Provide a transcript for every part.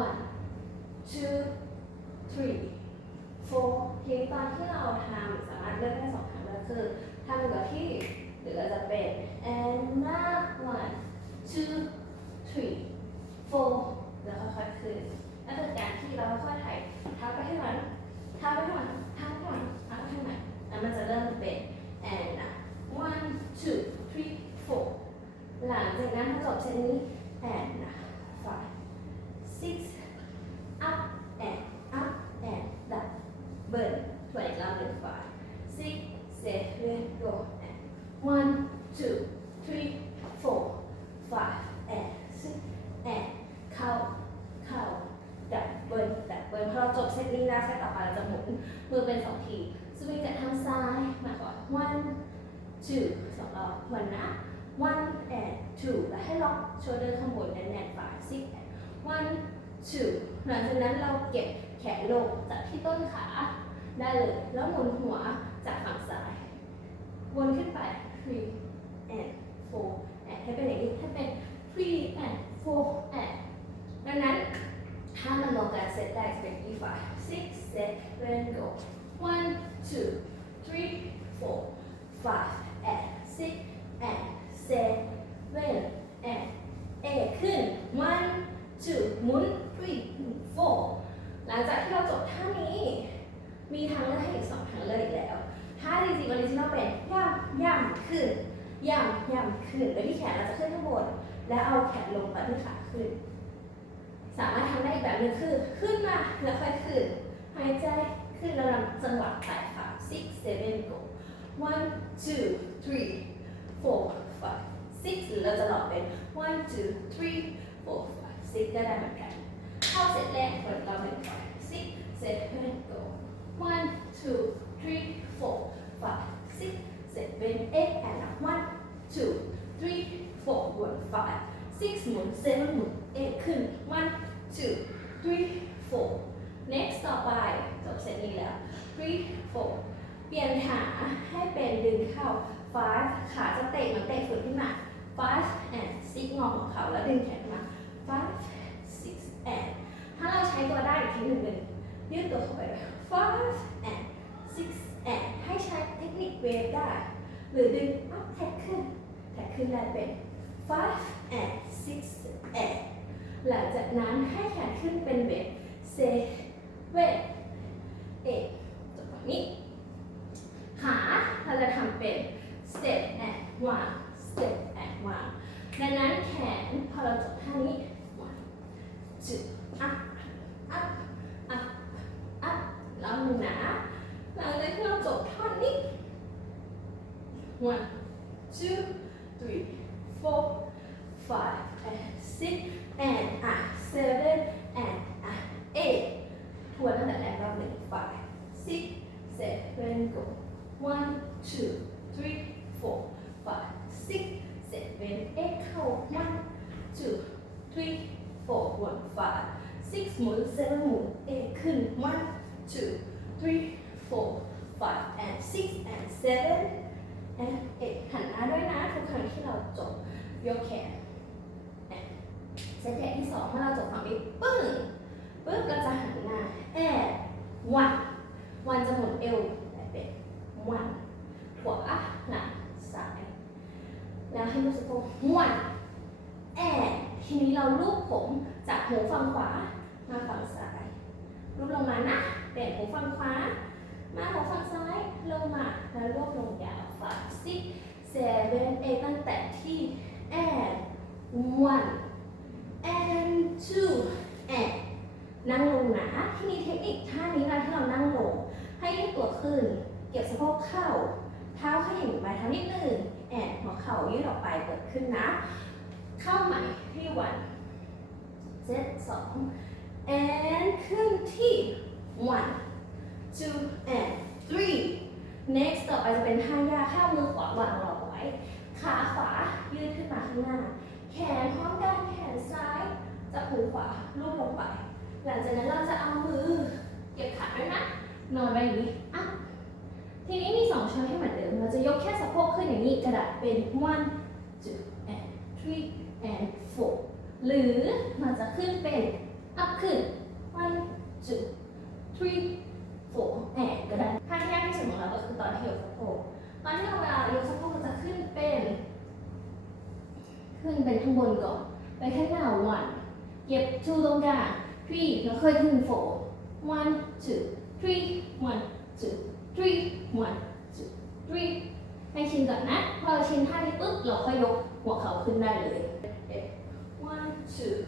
one two three four ทีนี้ตอนที่เราทำสามารถเลือกได้สองทางก็คือทำกับที่หรือเราจะเป็น and หน้า one two three four แล้วค่อยๆขึ้นนั่นคือการที่เราค่อยๆไถ่ายเท้าไปให้มันเท้าไปให้มันเท้าไปให้มันเท้าไปให้มันแล้วมันจะเริ่มเป็น and one two three four หลังจากนั้นพอจบเซตนี้ะ five six up and up and down เบิร์นถวยอีกรอบหนึ่ง five six seven go and one two three four five and six and เข้าเข้าดับเบิร์นดับเบิร์นพอเราจบเซตนี้แล้วเซตต่อไปเราจะหมุนมือเป็นสองทีสวิงจากทางซ้ายมาก่อน one two สองรอบทวนนะ one and two แล้วให้ล็อกโชเดอร์ข้างบนแน่นๆ five six and one two หลังจากนั้นเราเก็บแขนลงจากที่ต้นขาได้เลย แล้วหมุนหัวจากฝั่งซ้าย วนขึ้นไป three and four and ให้เป็นอย่างนี้ให้เป็น three and four and ดังนั้นถ้ามันลงการเซตได้จะเป็น e five six seven go one two three four five and six and seven and eight ขึ้น one two หมุน three four หลังจากที่เราจบท่านี้ มีทางเลือกให้อีกสองทางเลือกอีกแล้ว ถ้าจริงๆออริจินอลเป็นย่ำย่ำขึ้นย่ำย่ำขึ้นโดยที่แขนเราจะขึ้นข้างบน แล้วเอาแขนลงมาที่ขาขึ้น สามารถทำได้อีกแบบหนึงคือ ขึ้นมาแล้วค่อยขึ้น หายใจขึ้นแล้วนำจังหวะไต่ขา six seven go one two three four five six หรือเราจะหลอกเป็น one two three four five six ก็ได้เหมือนกัน เข้าเสร็จแรกเปิดเราเป็น five six seven go one two three four five six seven eight and one two three four one five six หมุน seven หมุน eight ขึ้น one two three four next ต่อไปจบเซตนี้แล้ว three four เปลี่ยนขาให้เป็นดึงเข้า five ขาจะเตะเหมือนเตะฝืนขึ้นมา five and six งอของเขาแล้วดึงแขนมา five six and ถ้าเราใช้ตัวได้อีกทีหนึ่งเป็นยืดตัวเข้าไป five and six and ให้ใช้เทคนิคเวฟได้ หรือดึง up แท็กขึ้น แท็กขึ้นได้เป็น five and six and หลังจากนั้นให้แขนขึ้นเป็นเวฟ seven eight จบแบบนี้ ขาเราจะทำเป็น step and one step and one ดังนั้นแขนพอเราจบท่านี้ one two up up up up แล้วหนึ่งนะหลังจากที่เราจบท่อนนี้ one two three four five and six and อะ seven and อะ eight ทวนตั้งแต่แรกรอบหนึ่ง five six seven go one two three four five six seven eight เข้า one two three four one five six หมุน seven หมุน eight ขึ้น one two three four five and six and seven and eight หันหน้าด้วยนะทุกครั้งที่เราจบยกแขน and เซตแขนที่สองเมื่อเราจบฝั่งนี้ปึ้งปึ๊บเราจะหันหน้า and one จะหมุนเอวได้เป็น one ขวาหลังซ้าย แล้วให้รู้สึกว่า one and ทีนี้เราลูบผมจาก หูฝั่งขวา มาฝั่งซ้ายลูบลงมานะเปลี่ยนหูฝั่งขวา มาหูฝั่งซ้าย ลงมา แล้วรวบลงยาว five six seven eight ตั้งแต่ที่ and one and two and นั่งลงนะทีนี้เทคนิคท่านี้นะที่เรานั่งลง ให้ยืดตัวขึ้น เก็บสะโพกเข้า เท้าขยิบไปเท้านิดนึงแอนหัวเข่ายืดออกไปเปิดขึ้นนะ เข้าใหม่ที่วัน เจ็ดสอง and ขึ้นที่ one two and three next ต่อไปจะเป็นท่ายาข้าวมือขวาวางรอไว้ ขาขวายืดขึ้นมาข้างหน้า แขนพร้อมกันแขนซ้ายจับหูขวาลูบลงไป หลังจากนั้นเราจะเอามือเหยียบขาด้วยนะ นอนไปอนี้อะทีนี้มีสองช้อยให้เหมือนเดิม เราจะยกแค่สะโพกขึ้นอย่างนี้กระดาษเป็น one two and three and four หรือมันจะขึ้นเป็น up ขึ้น one two three four แหนก็ได้ท่าที่ยกที่สุดของเราก็คือตอนที่ยกสะโพกตอนที่เราเวลายกสะโพกมันจะขึ้นเป็น ขึ้นเป็นข้างบนก่อน ไปข้างหน้า one เก็บ two ตรงกลาง three แล้วค่อยขึ้น four one two three one two three one two three ให้ชินก่อนนะ พอเราชินท่านี้ปุ๊บเราค่อยยกหัวเข่าขึ้นได้เลย 是。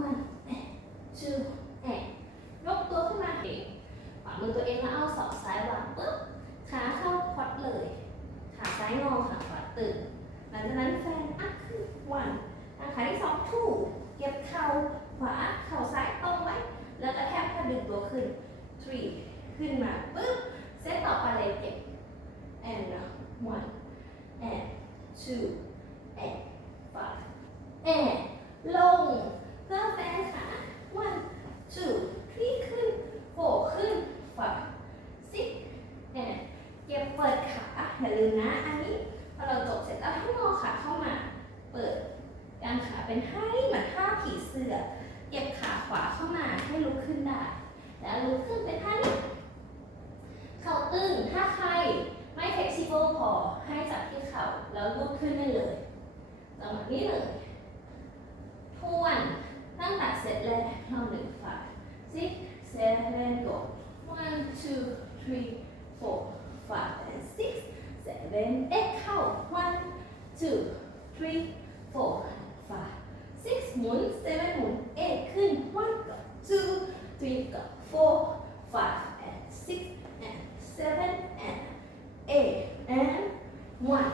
one two and ยกตัวขึ้นมาเองขวามือตัวเองแล้วเอาศอกซ้ายวางปุ๊บขาเข้าควัดเลย ขาซ้ายงอขาขวาตึงหลังจากนั้นแฟนอัพขึ้น one ขาที่สองถูเก็บเข่า นี้เลยทวนตั้งแต่เสร็จแรกเราหนึ่งฝ่าย six seven go one two three four five and six seven eight เข้า one two three four five six หมุน seven หมุน eight ขึ้น one กับ two three กับ four five and six and seven and eight and one.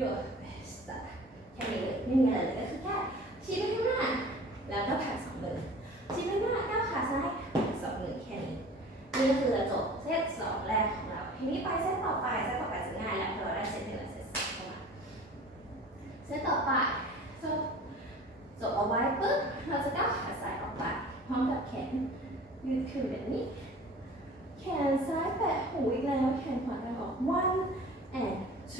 両したらにみんなで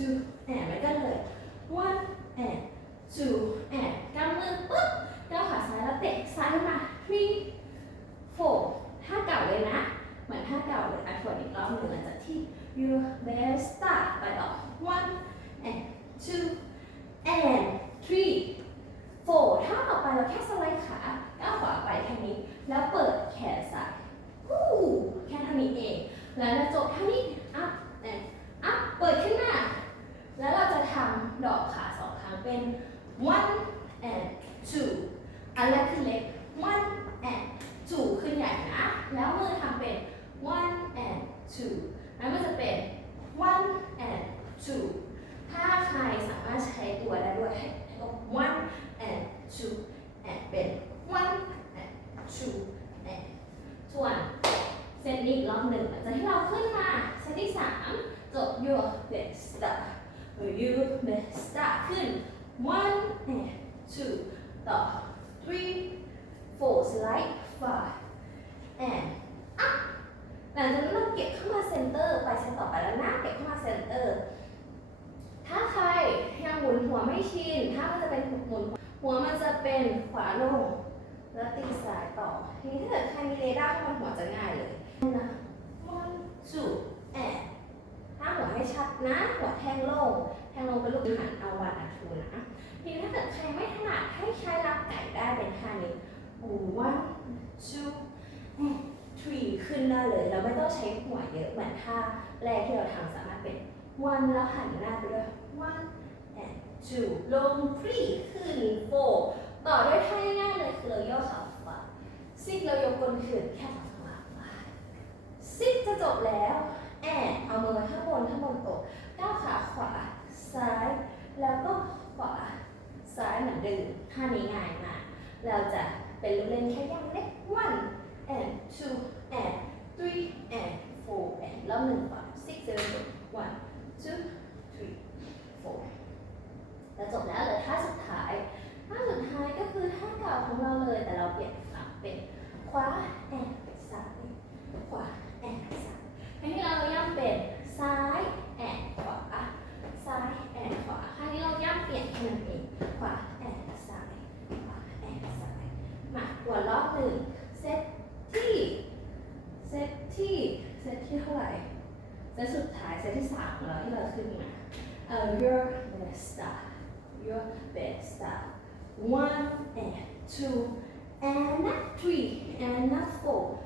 two, and I got it. one and two เป็นขวาลง แล้วตีสายต่อ ทีนี้ถ้าเกิดใครมีเรดาร์ข้างนหัวจะง่ายเลยนะมันสูแอบถ้าหัวให้ชัดนะ หัวแทงลง แทงลงเป็นลูกหันเอาวันอัดทูนะ ทีนี้ถ้าเกิดใครไม่ถนัดให้ใช้รับไก่ได้เป็นท่านี้โอ้วันสูทรีขึ้นได้เลยเราไม่ต้องใช้หัวเยอะเหมือนท่าแรกที่เราทำสามารถเป็นวันแล้วหันหน้าไปด้วยวันแอบสูบลงทรีขึ้นโฟ ต่อด้วยท่าง่ายๆเลยคือเราย่อขาขวา six เรายกก้นขึ้นแค่สองขาขวา six จะจบแล้ว and เอามือข้างบนข้างบนตกก้าวขาขวา ซ้าย แล้วก็ขวา ซ้ายเหมือนเดิมท่านี้ง่ายมากเราจะเป็นลูกเล่นแค่ย่างเล็ก one and two and three and four and แล้วหนึ่งฝ่า six seven one two three four แล้วจบแล้วเลยท่าสุดท้าย ท่าสุดท้ายก็คือท่าเก่าของเราเลย แต่เราเปลี่ยนฝั่งเป็นขวา and ซ้ายขวา and ซ้ายครั้งที่เราย่ำเป็นซ้าย and ขวาซ้าย and ขวาครั้งนี้เราย่ำเปลี่ยนแค่นั้นเองขวา and ซ้ายขวา and ซ้ายมาหัวรอหนึ่งเซตที่เซตที่เซตที่เท่าไหร่เซตสุดท้ายเซตที่สามแล้วที่เราขึ้นมาเอ่อ your best star your best star one and two and three and four